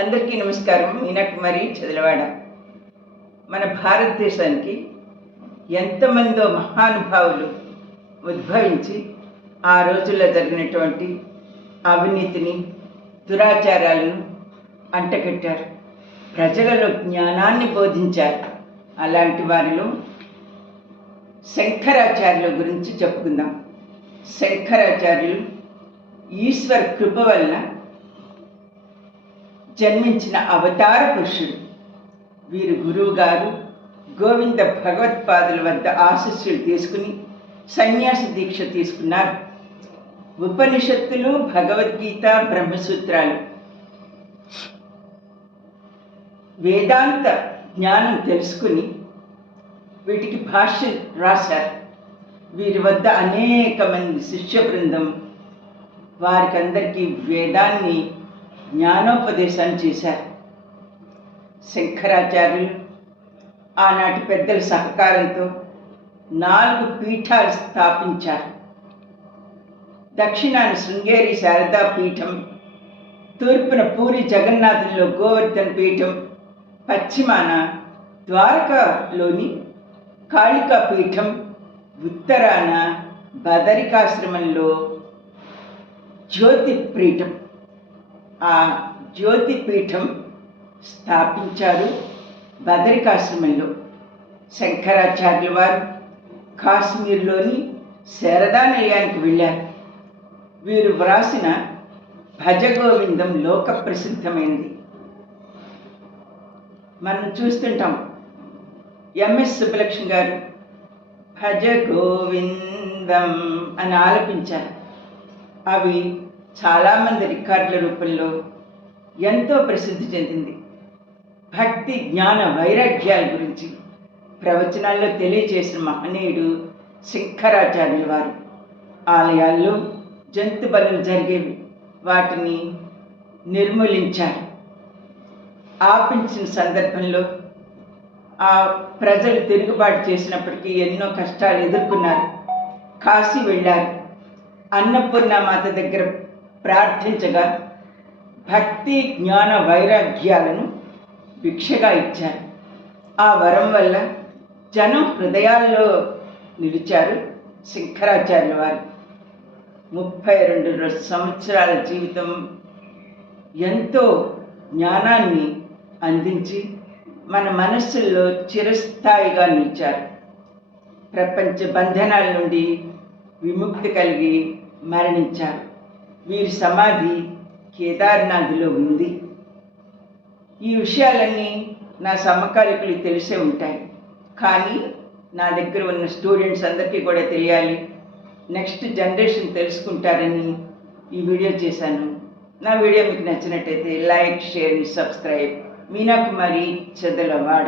అందరికీ నమస్కారం. మీనాకుమారి చదలవాడ. మన భారతదేశానికి ఎంతమందో మహానుభావులు ఉద్భవించి ఆ రోజుల్లో జరిగినటువంటి అవినీతిని, దురాచారాలను అంటగట్టారు. ప్రజలలో జ్ఞానాన్ని బోధించారు. అలాంటి వారిలో శంకరాచార్యుల గురించి చెప్పుకుందాం. శంకరాచార్యులు ఈశ్వర కృప వలన జన్మించిన అవతార పురుషుడు. వీరు గురువు గారు గోవింద భగవత్పాదుల వద్ద ఆశీస్సులు తీసుకుని సన్యాస దీక్ష తీసుకున్నారు. ఉపనిషత్తులు, భగవద్గీత, బ్రహ్మసూత్రాలు, వేదాంత జ్ఞానం తెలుసుకుని వీటికి భాష్యం రాశారు. వీరి వద్ద అనేక మంది శిష్య బృందం వారికందరికీ వేదాన్ని జ్ఞానోపదేశాన్ని చేశారు. శంకరాచార్యులు ఆనాటి పెద్దల సహకారంతో 4 పీఠాలు స్థాపించారు. దక్షిణాన శృంగేరి శారదా పీఠం, తూర్పున పూరి జగన్నాథంలో గోవర్ధన్ పీఠం, పశ్చిమాన ద్వారకాలోని కాళికా పీఠం, ఉత్తరాన బదరికాశ్రమంలో జ్యోతిపీఠం. ఆ జ్యోతిపీఠం స్థాపించారు బదరికాశ్రమంలో. శంకరాచార్యుల వారు కాశ్మీర్లోని శారదా నిలయానికి వెళ్ళారు. వీరు వ్రాసిన భజగోవిందం లోక ప్రసిద్ధమైనది. మనం చూస్తుంటాం. ఎంఎస్ సుబ్బలక్ష్మి గారు భజ గోవిందం అని ఆలపించారు. అవి చాలామంది రికార్డుల రూపంలో ఎంతో ప్రసిద్ధి చెందింది. భక్తి, జ్ఞాన, వైరాగ్యాల గురించి ప్రవచనాల్లో తెలియజేసిన మహనీయుడు శంకరాచార్యుల వారు. ఆలయాల్లో జంతు బలులు జరిగేవి, వాటిని నిర్మూలించారు. ఆపించిన సందర్భంలో ఆ ప్రజలు తిరుగుబాటు చేసినప్పటికీ ఎన్నో కష్టాలు ఎదుర్కొన్నారు. కాశీ వెళ్ళారు. అన్నపూర్ణమాత దగ్గర ప్రార్థించగా భక్తి, జ్ఞాన, వైరాగ్యాలను భిక్షగా ఇచ్చారు. ఆ వరం వల్ల జనం హృదయాల్లో నిలిచారు శంకరాచార్యుల వారు. 32 సంవత్సరాల జీవితం ఎంతో జ్ఞానాన్ని అందించి మన మనస్సుల్లో చిరస్థాయిగా నిలిచారు. ప్రపంచ బంధనాల నుండి విముక్తి కలిగి మరణించారు. వీరి సమాధి కేదార్నాథ్లో ఉంది. ఈ విషయాలన్నీ నా సమకాలికులు తెలిసే ఉంటాయి, కానీ నా దగ్గర ఉన్న స్టూడెంట్స్ అందరికీ కూడా తెలియాలి, నెక్స్ట్ జనరేషన్ తెలుసుకుంటారని ఈ వీడియో చేశాను. నా వీడియో మీకు నచ్చినట్టయితే like, share, subscribe. Meena Kumari Chadalavada.